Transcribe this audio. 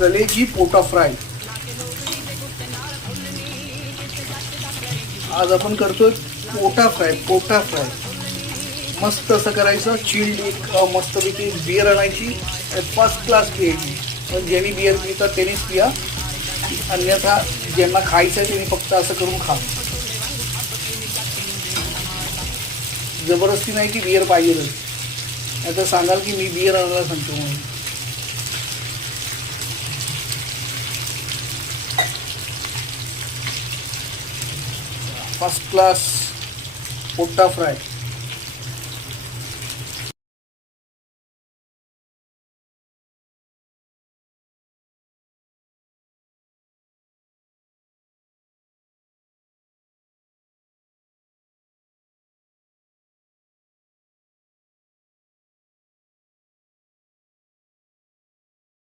कलेजी पोटा फ्राय. आज आपण करतोय पोटा फ्राय. मस्त असं करायचं. चिल्ड एक मस्तपैकी बिअर आणायची, फर्स्ट क्लास घ्यायची. पण ज्यांनी बिअर पितात त्यांनीच पिया, अन्यथा ज्यांना खायचं आहे त्यांनी फक्त असं करून खा. जबरदस्ती नाही की बिअर पाहिजेच, नाही तर सांगाल की मी बिअर आणायला सांगतो म्हणून. फर्स्ट क्लास पोटा फ्राय.